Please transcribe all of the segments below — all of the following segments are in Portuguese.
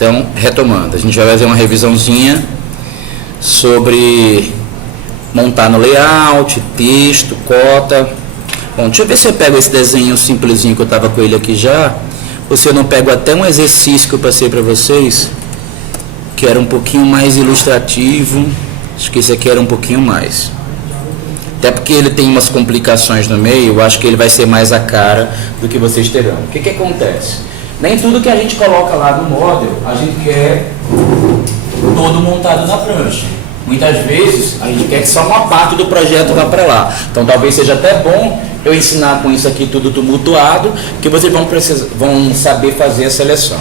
Então, retomando, a gente vai fazer uma revisãozinha sobre montar no layout, texto, cota. Bom, deixa eu ver se eu pego esse desenho simplesinho que eu estava com ele aqui já, ou se eu não pego até um exercício que eu passei para vocês, que era um pouquinho mais ilustrativo. Acho que esse aqui era um pouquinho mais. Até porque ele tem umas complicações no meio, eu acho que ele vai ser mais a cara do que vocês terão. O que acontece? Nem tudo que a gente coloca lá no model, a gente quer todo montado na prancha. Muitas vezes, a gente quer que só uma parte do projeto vá para lá. Então, talvez seja até bom eu ensinar com isso aqui tudo tumultuado, que vocês vão saber fazer a seleção.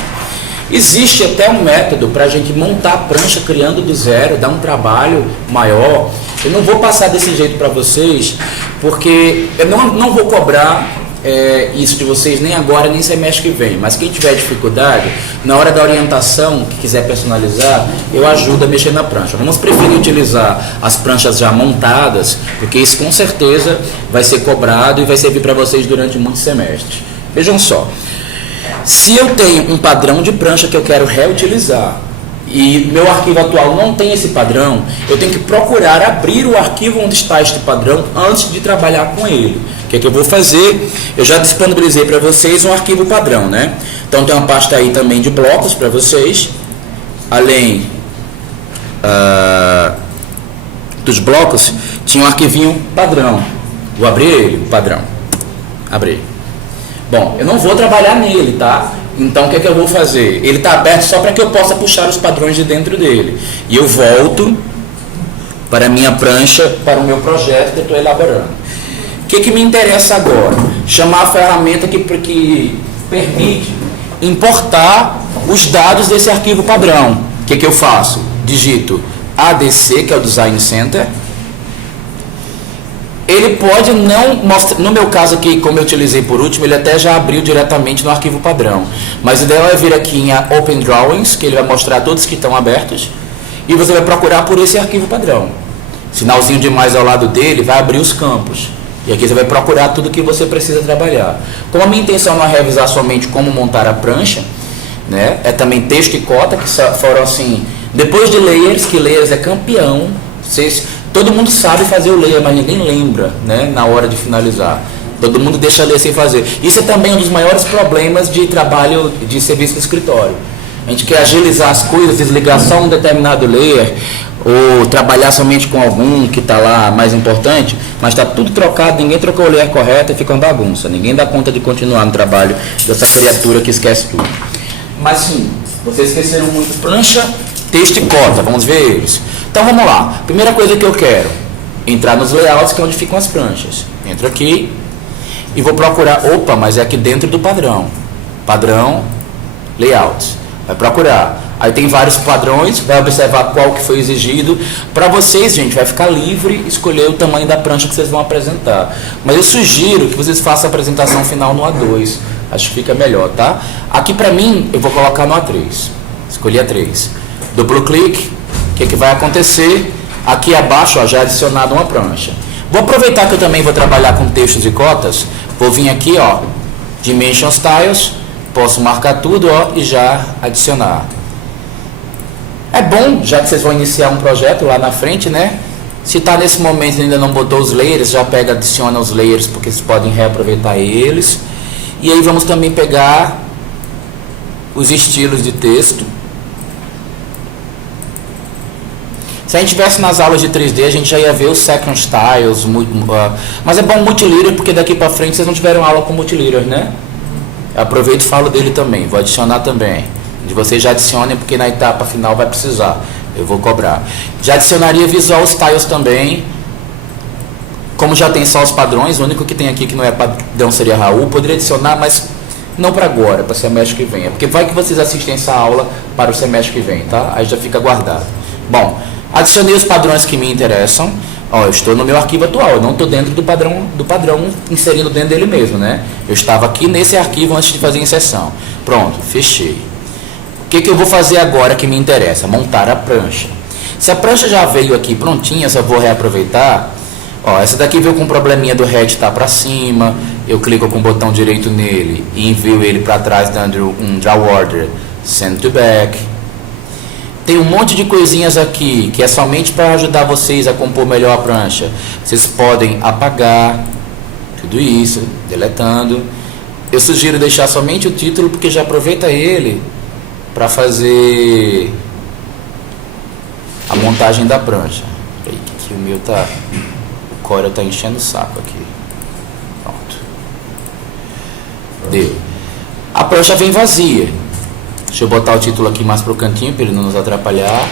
Existe até um método para a gente montar a prancha criando do zero, dar um trabalho maior. Eu não vou passar desse jeito para vocês, porque eu não vou cobrar isso de vocês nem agora, nem semestre que vem. Mas quem tiver dificuldade, na hora da orientação, que quiser personalizar, eu ajudo a mexer na prancha. Vamos preferir utilizar as pranchas já montadas, porque isso com certeza vai ser cobrado e vai servir para vocês durante muitos semestres. Vejam só. Se eu tenho um padrão de prancha que eu quero reutilizar e meu arquivo atual não tem esse padrão, eu tenho que procurar abrir o arquivo onde está este padrão antes de trabalhar com ele. O que é que eu vou fazer? Eu já disponibilizei para vocês um arquivo padrão, né? Então tem uma pasta aí também de blocos para vocês. Além dos blocos, tinha um arquivinho padrão. Vou abrir ele, o padrão. Abrir. Bom, eu não vou trabalhar nele, tá? Então o que é que eu vou fazer? Ele está aberto só para que eu possa puxar os padrões de dentro dele. E eu volto para a minha prancha, para o meu projeto que eu estou elaborando. O que me interessa agora? Chamar a ferramenta que permite importar os dados desse arquivo padrão. O que eu faço? Digito ADC, que é o Design Center. Ele pode não mostrar, no meu caso aqui, como eu utilizei por último, ele até já abriu diretamente no arquivo padrão. Mas o ideal é vir aqui em Open Drawings, que ele vai mostrar todos que estão abertos, e você vai procurar por esse arquivo padrão. Sinalzinho de mais ao lado dele vai abrir os campos. E aqui você vai procurar tudo que você precisa trabalhar. Como a minha intenção não é revisar somente como montar a prancha, né? É também texto e cota, que foram assim, depois de layers, que layers é campeão. Todo mundo sabe fazer o layer, mas ninguém lembra, né, na hora de finalizar. Todo mundo deixa ler sem fazer. Isso é também um dos maiores problemas de trabalho de serviço de escritório. A gente quer agilizar as coisas, desligar só um determinado layer, ou trabalhar somente com algum que está lá mais importante, mas está tudo trocado, ninguém trocou o layer correto e fica uma bagunça. Ninguém dá conta de continuar no trabalho dessa criatura que esquece tudo. Mas sim, vocês esqueceram muito prancha, texto e cota, vamos ver eles. Então vamos lá, primeira coisa que eu quero, entrar nos layouts, que é onde ficam as pranchas. Entro aqui e vou procurar, mas é aqui dentro do padrão. Padrão, layouts. Vai procurar. Aí tem vários padrões, vai observar qual que foi exigido. Para vocês, gente, vai ficar livre escolher o tamanho da prancha que vocês vão apresentar. Mas eu sugiro que vocês façam a apresentação final no A2. Acho que fica melhor, tá? Aqui para mim, eu vou colocar no A3. Escolhi A3. Duplo clique. O que vai acontecer? Aqui abaixo, já é adicionado uma prancha. Vou aproveitar que eu também vou trabalhar com textos e cotas. Vou vir aqui, Dimension Styles. Posso marcar tudo, e já adicionar. É bom, já que vocês vão iniciar um projeto lá na frente, né? Se está nesse momento e ainda não botou os layers, já adiciona os layers, porque vocês podem reaproveitar eles. E aí vamos também pegar os estilos de texto. Se a gente estivesse nas aulas de 3D, a gente já ia ver os second styles, mas é bom multileader, porque daqui para frente vocês não tiveram aula com multileader, né? Eu aproveito e falo dele também, vou adicionar também. De vocês já adicionem, porque na etapa final vai precisar, eu vou cobrar. Já adicionaria Visual Styles também, como já tem só os padrões, o único que tem aqui que não é padrão seria Raul, poderia adicionar, mas não para agora, para o semestre que vem, porque vai que vocês assistem essa aula para o semestre que vem, tá? Aí já fica guardado. Bom, adicionei os padrões que me interessam. Eu estou no meu arquivo atual, eu não estou dentro do padrão inserindo dentro dele mesmo, né? Eu estava aqui nesse arquivo antes de fazer a inserção. Pronto, fechei. O que eu vou fazer agora que me interessa? Montar a prancha. Se a prancha já veio aqui prontinha, só vou reaproveitar. Essa daqui veio com um probleminha do head estar para cima. Eu clico com o botão direito nele e envio ele para trás dando um draw order Send to back. Tem um monte de coisinhas aqui que é somente para ajudar vocês a compor melhor a prancha. Vocês podem apagar tudo isso, deletando. Eu sugiro deixar somente o título, porque já aproveita ele para fazer a montagem da prancha. Peraí, que o meu tá... O Corel tá enchendo o saco aqui. Pronto. Deu. A prancha vem vazia. Deixa eu botar o título aqui mais pro cantinho para ele não nos atrapalhar.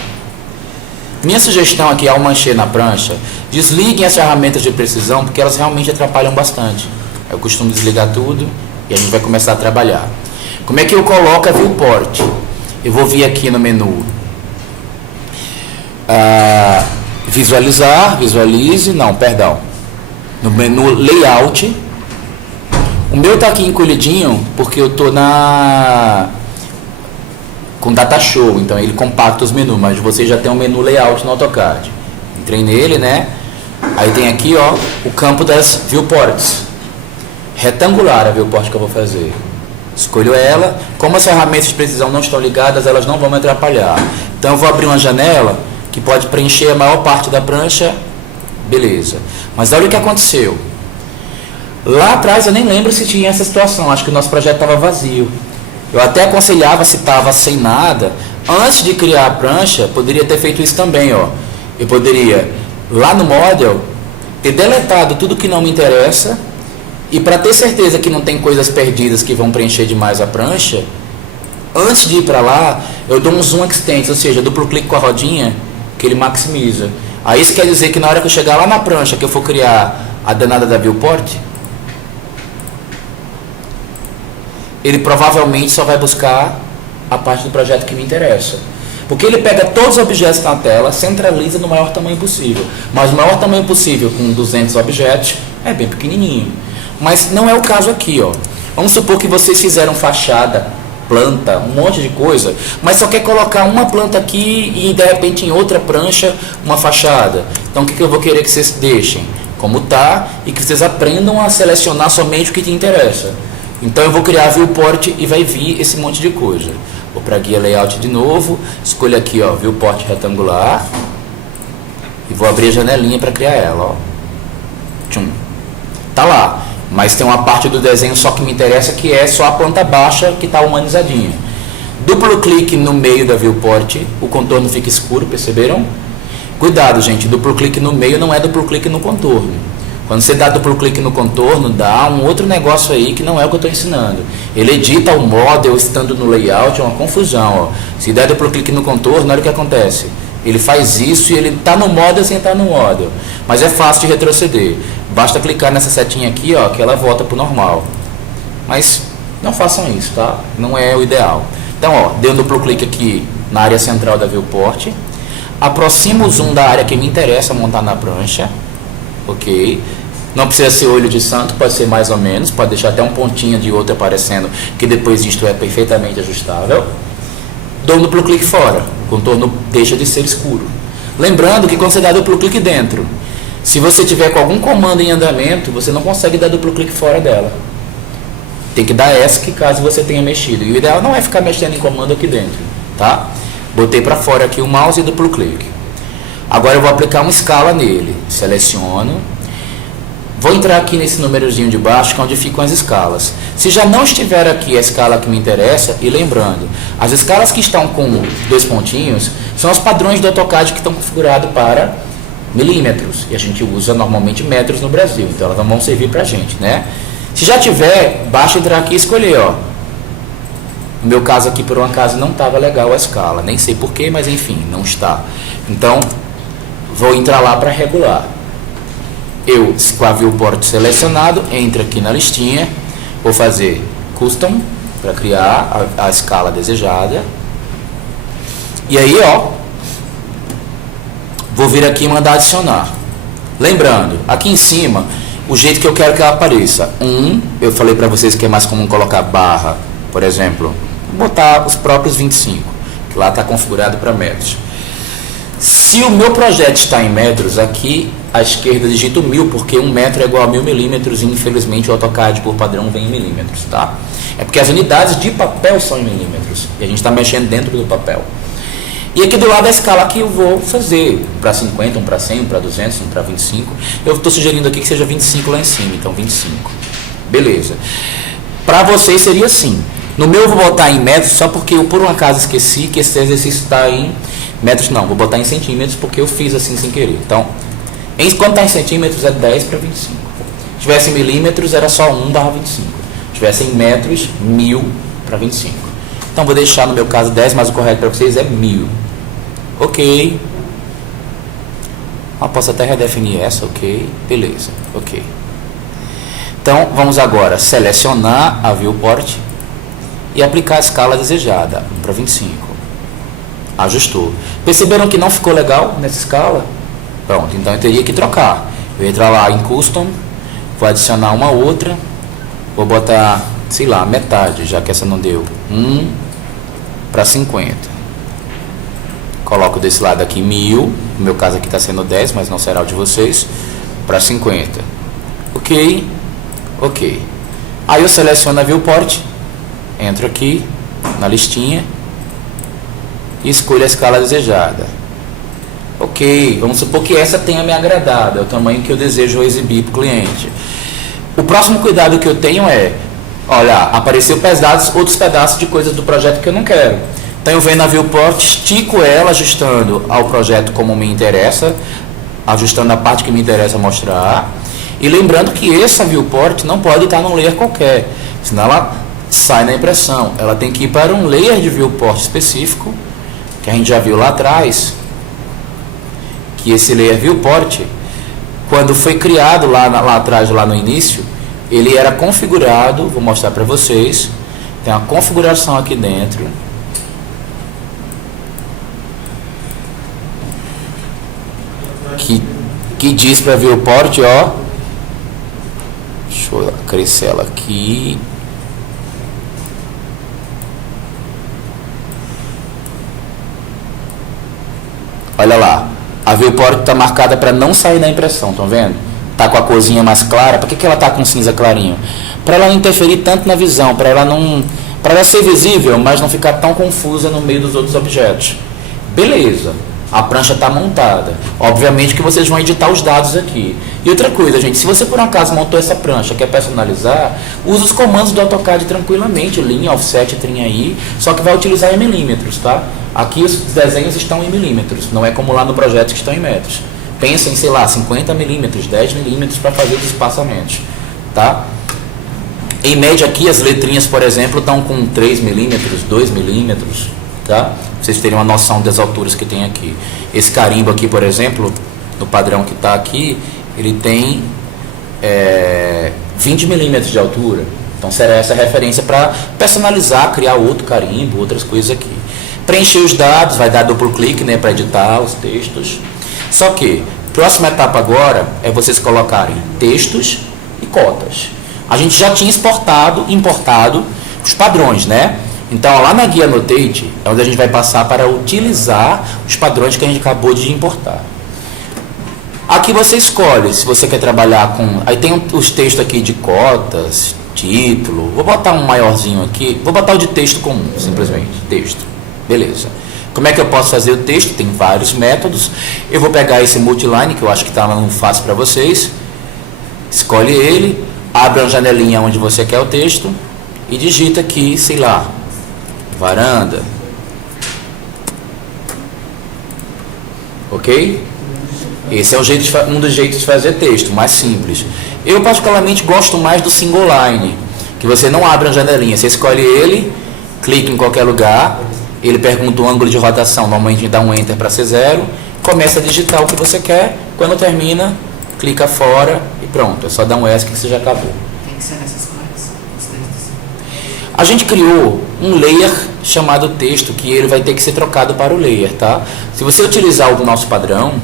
Minha sugestão aqui ao mexer na prancha, desliguem as ferramentas de precisão, porque elas realmente atrapalham bastante. Eu costumo desligar tudo e a gente vai começar a trabalhar. Como é que eu coloco a viewport? Eu vou vir aqui no menu visualizar, visualize, não, perdão. No menu layout. O meu tá aqui encolhidinho porque eu tô com data show, então ele compacta os menus, mas você já tem um menu layout no AutoCAD. Entrei nele, né? Aí tem aqui, ó, o campo das viewports. Retangular a viewport que eu vou fazer. Escolho ela. Como as ferramentas de precisão não estão ligadas, elas não vão me atrapalhar. Então eu vou abrir uma janela que pode preencher a maior parte da prancha. Beleza. Mas olha o que aconteceu. Lá atrás eu nem lembro se tinha essa situação. Acho que o nosso projeto estava vazio. Eu até aconselhava, se estava sem nada, antes de criar a prancha, poderia ter feito isso também, ó. Eu poderia, lá no Model, ter deletado tudo que não me interessa, e para ter certeza que não tem coisas perdidas que vão preencher demais a prancha, antes de ir para lá, eu dou um zoom extend, ou seja, duplo clique com a rodinha, que ele maximiza. Aí isso quer dizer que na hora que eu chegar lá na prancha, que eu for criar a danada da viewport, ele provavelmente só vai buscar a parte do projeto que me interessa. Porque ele pega todos os objetos na tela, centraliza no maior tamanho possível. Mas o maior tamanho possível com 200 objetos é bem pequenininho. Mas não é o caso aqui, ó. Vamos supor que vocês fizeram fachada, planta, um monte de coisa, mas só quer colocar uma planta aqui e de repente em outra prancha uma fachada. Então o que eu vou querer que vocês deixem como tá e que vocês aprendam a selecionar somente o que te interessa. Então eu vou criar a viewport e vai vir esse monte de coisa. Vou para a guia layout de novo, escolho aqui, ó, viewport retangular e vou abrir a janelinha para criar ela, ó. Tchum. Tá lá, mas tem uma parte do desenho só que me interessa, que é só a planta baixa que está humanizadinha. Duplo clique no meio da viewport, o contorno fica escuro, perceberam? Cuidado, gente, duplo clique no meio não é duplo clique no contorno. Quando você dá duplo clique no contorno, dá um outro negócio aí que não é o que eu estou ensinando. Ele edita o model estando no layout, é uma confusão. Ó. Se der duplo clique no contorno, olha o que acontece. Ele faz isso e ele está no model sem estar no model. Mas é fácil de retroceder. Basta clicar nessa setinha aqui, ó, que ela volta para o normal. Mas não façam isso, tá? Não é o ideal. Então, ó, dei um duplo clique aqui na área central da viewport. Aproximo o zoom da área que me interessa montar na prancha. Ok? Não precisa ser olho de santo, pode ser mais ou menos, pode deixar até um pontinho de outro aparecendo, que depois isto é perfeitamente ajustável. Dou um duplo clique fora, o contorno deixa de ser escuro. Lembrando que quando você dá duplo clique dentro, se você tiver com algum comando em andamento, você não consegue dar duplo clique fora dela. Tem que dar ESC caso você tenha mexido. E o ideal não é ficar mexendo em comando aqui dentro, tá? Botei para fora aqui o mouse e duplo clique. Agora eu vou aplicar uma escala nele. Seleciono. Vou entrar aqui nesse númerozinho de baixo, que é onde ficam as escalas. Se já não estiver aqui a escala que me interessa, e lembrando, as escalas que estão com 2 pontinhos são os padrões do AutoCAD que estão configurados para milímetros. E a gente usa normalmente metros no Brasil, então elas não vão servir para a gente, né? Se já tiver, basta entrar aqui e escolher, ó. No meu caso aqui, por um acaso, não estava legal a escala. Nem sei porquê, mas enfim, não está. Então, vou entrar lá para regular. Eu, com a viewport selecionado, entro aqui na listinha, vou fazer Custom, para criar a escala desejada. E aí, ó, vou vir aqui e mandar adicionar. Lembrando, aqui em cima, o jeito que eu quero que ela apareça. Eu falei para vocês que é mais comum colocar barra, por exemplo, botar os próprios 25, que lá está configurado para metros. Se o meu projeto está em metros, aqui à esquerda digito 1000, porque 1 metro é igual a 1000 milímetros e infelizmente o AutoCAD por padrão vem em milímetros, tá? É porque as unidades de papel são em milímetros e a gente está mexendo dentro do papel. E aqui do lado a escala que eu vou fazer, para 50, um para 100, um para 200, um para 25. Eu estou sugerindo aqui que seja 25 lá em cima, então 25. Beleza. Para vocês seria assim. No meu eu vou botar em metros, só porque eu por um acaso esqueci que esse exercício está em metros, não, vou botar em centímetros porque eu fiz assim sem querer. Então, quando está em centímetros é 10 para 25. Se tivesse em milímetros era só 1/25. Se tivesse em metros, 1000 para 25. Então vou deixar no meu caso 10, mas o correto para vocês é 1000. Ok. Posso até redefinir essa, ok. Beleza, ok. Então vamos agora selecionar a viewport e aplicar a escala desejada, 1/25. Ajustou. Perceberam que não ficou legal nessa escala? Pronto, então eu teria que trocar. Eu vou entrar lá em Custom, vou adicionar uma outra, vou botar, sei lá, metade, já que essa não deu. 1/50. Coloco desse lado aqui 1000, no meu caso aqui está sendo 10, mas não será o de vocês, para 50. Ok, ok. Aí eu seleciono a viewport, entro aqui na listinha e escolho a escala desejada. Ok, vamos supor que essa tenha me agradado, é o tamanho que eu desejo exibir para o cliente. O próximo cuidado que eu tenho é, olha, apareceu outros pedaços de coisas do projeto que eu não quero. Então eu venho na viewport, estico ela, ajustando ao projeto como me interessa, ajustando a parte que me interessa mostrar. E lembrando que essa viewport não pode estar num layer qualquer, senão ela sai na impressão. Ela tem que ir para um layer de viewport específico, que a gente já viu lá atrás, que esse layer viewport, quando foi criado lá atrás, lá no início, ele era configurado, vou mostrar para vocês, tem uma configuração aqui dentro, que diz para viewport, ó, deixa eu crescer ela aqui, olha lá, a viewport está marcada para não sair da impressão, estão vendo? Está com a corzinha mais clara. Por que ela está com cinza clarinho? Para ela não interferir tanto na visão, para ela ser visível, mas não ficar tão confusa no meio dos outros objetos. Beleza, a prancha está montada. Obviamente que vocês vão editar os dados aqui. E outra coisa, gente, se você por um acaso montou essa prancha, quer personalizar, usa os comandos do AutoCAD tranquilamente, linha, offset, trim aí, só que vai utilizar em milímetros, tá? Aqui os desenhos estão em milímetros, não é como lá no projeto que estão em metros. Pensa em, sei lá, 50 milímetros, 10 milímetros para fazer os espaçamentos, tá? Em média aqui as letrinhas, por exemplo, estão com 3 milímetros, 2 milímetros, tá? Pra vocês terem uma noção das alturas que tem aqui. Esse carimbo aqui, por exemplo, no padrão que está aqui, ele tem 20 milímetros de altura. Então será essa a referência para personalizar, criar outro carimbo, outras coisas aqui. Preencher os dados, vai dar duplo clique, né, para editar os textos. Só que, próxima etapa agora é vocês colocarem textos e cotas. A gente já tinha importado os padrões, né? Então, lá na guia Annotate, é onde a gente vai passar para utilizar os padrões que a gente acabou de importar. Aqui você escolhe se você quer trabalhar com... Aí tem os textos aqui de cotas, título. Vou botar um maiorzinho aqui. Vou botar o de texto comum, simplesmente. Texto. Beleza. Como é que eu posso fazer o texto? Tem vários métodos. Eu vou pegar esse multiline, que eu acho que está no fácil para vocês. Escolhe ele. Abre uma janelinha onde você quer o texto. E digita aqui, sei lá, varanda. Ok? Esse é um dos jeitos de fazer texto, mais simples. Eu particularmente gosto mais do single line, que você não abre uma janelinha, você escolhe ele, clica em qualquer lugar, ele pergunta o ângulo de rotação, normalmente dá um enter para ser 0, começa a digitar o que você quer, quando termina, clica fora e pronto, é só dar um ESC que você já acabou. Tem que ser nessas cores, os textos. A gente criou um layer chamado texto, que ele vai ter que ser trocado para o layer, tá? Se você utilizar o do nosso padrão,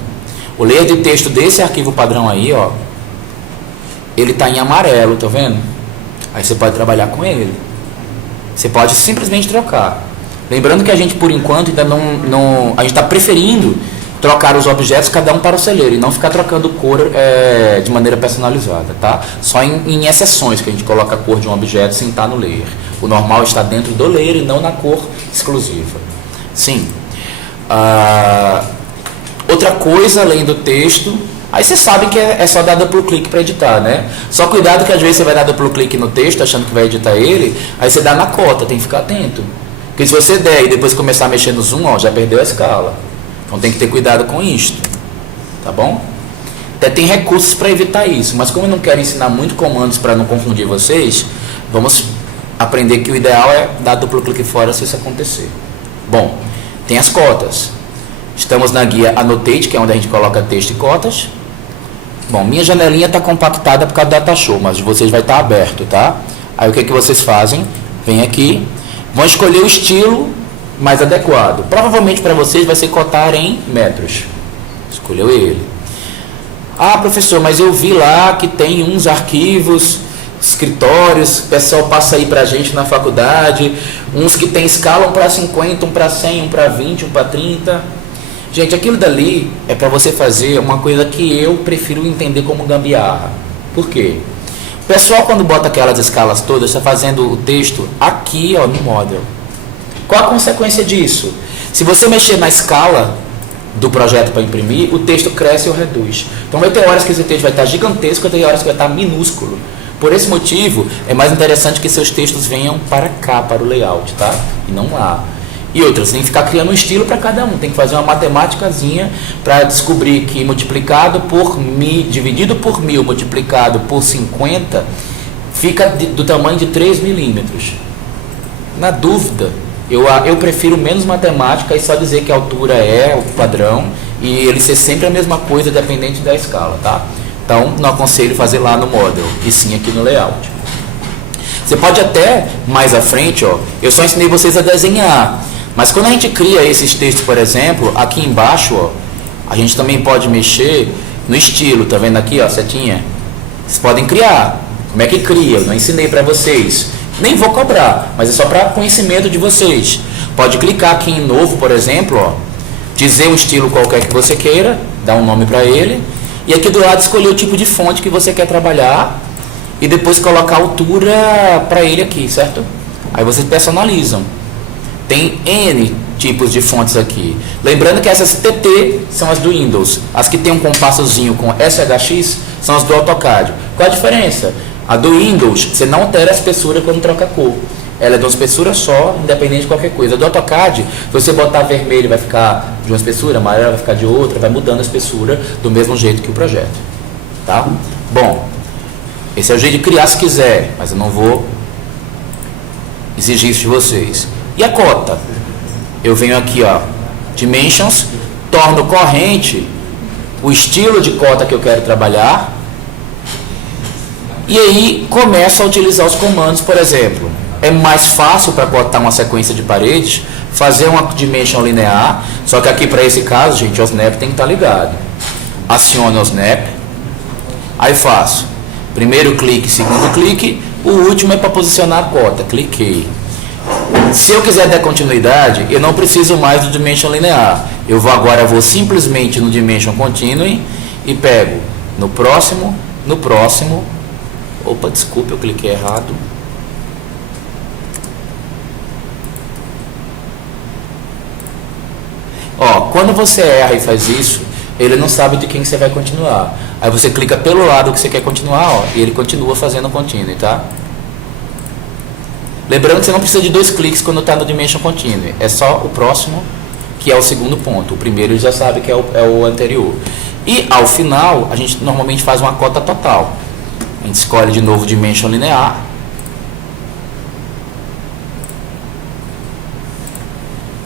o layer de texto desse arquivo padrão aí, ó, ele está em amarelo, tá vendo? Aí você pode trabalhar com ele. Você pode simplesmente trocar. Lembrando que a gente, por enquanto, ainda não a gente está preferindo trocar os objetos, cada um para o celeiro, e não ficar trocando cor de maneira personalizada, tá? Só em exceções que a gente coloca a cor de um objeto sem estar no layer. O normal está dentro do layer e não na cor exclusiva. Sim. Outra coisa, além do texto, aí vocês sabem que é só dar duplo clique para editar, né? Só cuidado que às vezes você vai dar duplo clique no texto, achando que vai editar ele, aí você dá na cota, tem que ficar atento. Porque se você der e depois começar a mexer no zoom, ó, já perdeu a escala. Então tem que ter cuidado com isto, tá bom? Até tem recursos para evitar isso, mas como eu não quero ensinar muito comandos para não confundir vocês, vamos aprender que o ideal é dar duplo clique fora se isso acontecer. Bom, tem as cotas. Estamos na guia Annotate, que é onde a gente coloca texto e cotas. Bom, minha janelinha está compactada por causa do Datashow, mas de vocês vai estar aberto, tá? Aí o que vocês fazem? Vem aqui, vão escolher o estilo mais adequado. Provavelmente para vocês vai ser cotar em metros. Escolheu ele. Ah, professor, mas eu vi lá que tem uns arquivos, escritórios, o pessoal passa aí para a gente na faculdade, uns que tem escala, um para 50, um para 100, um para 20, um para 30. Gente, aquilo dali é para você fazer uma coisa que eu prefiro entender como gambiarra. Por quê? O pessoal, quando bota aquelas escalas todas, está fazendo o texto aqui, ó, no model. Qual a consequência disso? Se você mexer na escala do projeto para imprimir, o texto cresce ou reduz. Então vai ter horas que esse texto vai estar gigantesco, vai ter horas que vai estar minúsculo. Por esse motivo, é mais interessante que seus textos venham para cá, para o layout, tá? E não lá. E outras, tem que ficar criando um estilo para cada um. Tem que fazer uma matemáticazinha para descobrir que multiplicado por 1000, dividido por 1000, multiplicado por 50, fica do tamanho de 3 milímetros. Na dúvida, eu prefiro menos matemática e só dizer que a altura é o padrão e ele ser sempre a mesma coisa, dependente da escala, tá? Então, não aconselho fazer lá no model, e sim aqui no layout. Você pode até, mais à frente, ó, eu só ensinei vocês a desenhar. Mas quando a gente cria esses textos, por exemplo, aqui embaixo, ó, a gente também pode mexer no estilo, tá vendo aqui, ó, setinha? Vocês podem criar. Como é que cria? Eu não ensinei para vocês. Nem vou cobrar, mas é só para conhecimento de vocês. Pode clicar aqui em novo, por exemplo, ó, dizer um estilo qualquer que você queira, dar um nome para ele, e aqui do lado escolher o tipo de fonte que você quer trabalhar e depois colocar a altura para ele aqui, certo? Aí vocês personalizam. Tem N tipos de fontes aqui. Lembrando que essas TT são as do Windows. As que tem um compassozinho com SHX são as do AutoCAD. Qual a diferença? A do Windows, você não altera a espessura quando troca a cor. Ela é de uma espessura só, independente de qualquer coisa. A do AutoCAD, se você botar vermelho vai ficar de uma espessura, amarelo vai ficar de outra, vai mudando a espessura do mesmo jeito que o projeto. Tá? Bom, esse é o jeito de criar se quiser, mas eu não vou exigir isso de vocês. E a cota? Eu venho aqui, ó, Dimensions, torno corrente o estilo de cota que eu quero trabalhar e aí começo a utilizar os comandos. Por exemplo, é mais fácil para cotar uma sequência de paredes fazer uma dimension linear, só que aqui para esse caso, gente, o snap tem que estar ligado. Aciono o snap, aí faço primeiro clique, segundo clique, o último é para posicionar a cota, cliquei. Se eu quiser dar continuidade, eu não preciso mais do Dimension Linear. Eu vou simplesmente no Dimension Continue e pego no próximo. Opa, desculpe, eu cliquei errado. Ó, quando você erra e faz isso, ele não sabe de quem você vai continuar. Aí você clica pelo lado que você quer continuar, ó, e ele continua fazendo o Continue, tá? Lembrando que você não precisa de 2 cliques quando está no Dimension Continue. É só o próximo, que é o segundo ponto. O primeiro ele já sabe que é o anterior. E ao final, a gente normalmente faz uma cota total. A gente escolhe de novo Dimension Linear.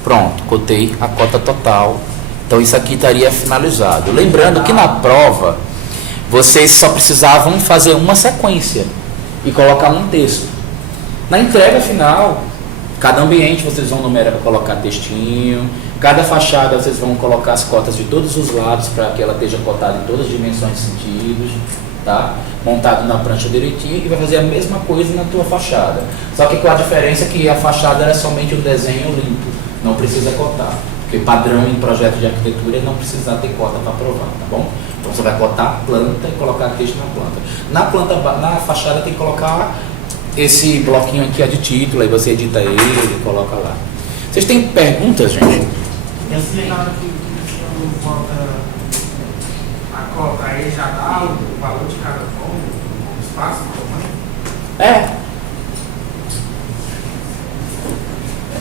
Pronto, cotei a cota total. Então isso aqui estaria finalizado. Lembrando que na prova, vocês só precisavam fazer uma sequência e colocar um texto. Na entrega final, cada ambiente vocês vão numerar para colocar textinho, cada fachada vocês vão colocar as cotas de todos os lados para que ela esteja cotada em todas as dimensões e sentidos, tá? Montado na prancha direitinho e vai fazer a mesma coisa na tua fachada. Só que com a diferença que a fachada era somente um desenho limpo, não precisa cotar. Porque padrão em projeto de arquitetura é não precisar ter cota para aprovar, tá bom? Então você vai cotar a planta e colocar texto na planta. Na fachada tem que colocar esse bloquinho aqui de título, aí você edita ele e coloca lá. Vocês têm perguntas, gente? Eu sei na hora que o senhor bota a cota, aí já dá o valor de cada cômodo, o espaço, o tamanho?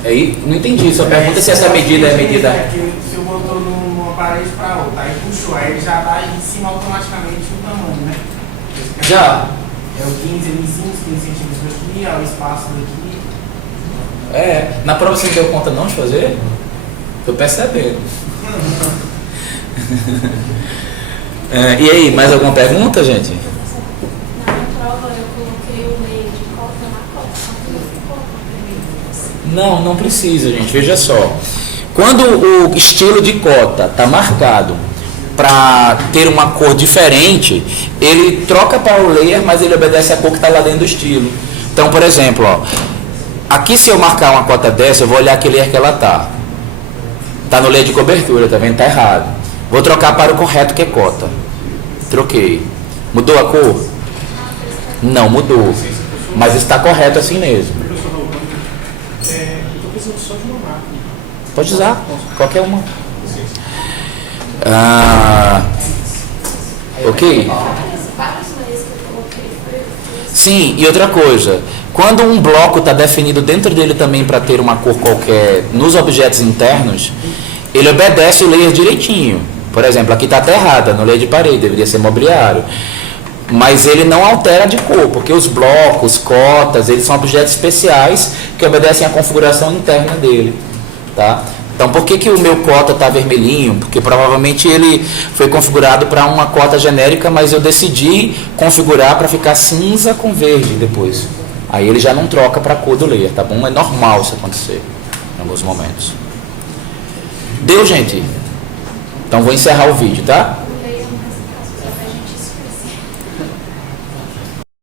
Aí, não entendi. Sua pergunta é se essa medida é medida. Que o senhor botou numa parede para outra, aí puxou, aí ele já dá em cima automaticamente o tamanho, né? Já. É o 15 alizinho, os 15 centímetros aqui, é o espaço daqui. Na prova você não deu conta não de fazer? Tô percebendo. E aí, mais alguma pergunta, gente? Na minha prova eu coloquei o meio de cota na cota, só que não ficou com o primeiro. Não precisa, gente. Veja só. Quando o estilo de cota está marcado para ter uma cor diferente, ele troca para o layer, mas ele obedece a cor que está lá dentro do estilo. Então, por exemplo, ó, aqui se eu marcar uma cota dessa, eu vou olhar que layer que ela está. Está no layer de cobertura, tá vendo? Está errado. Vou trocar para o correto, que é cota. Troquei. Mudou a cor? Não mudou. Mas está correto assim mesmo. Estou precisando só de uma máquina. Pode usar, qualquer uma. Ok? Vários meios que eu coloquei foi. Sim, e outra coisa. Quando um bloco está definido dentro dele também para ter uma cor qualquer nos objetos internos, ele obedece o layer direitinho. Por exemplo, aqui está até errada, no layer de parede, deveria ser mobiliário. Mas ele não altera de cor, porque os blocos, cotas, eles são objetos especiais que obedecem à configuração interna dele. Tá? Então, por que o meu cota está vermelhinho? Porque provavelmente ele foi configurado para uma cota genérica, mas eu decidi configurar para ficar cinza com verde depois. Aí ele já não troca para a cor do layer, tá bom? É normal isso acontecer em alguns momentos. Deu, gente? Então vou encerrar o vídeo, tá?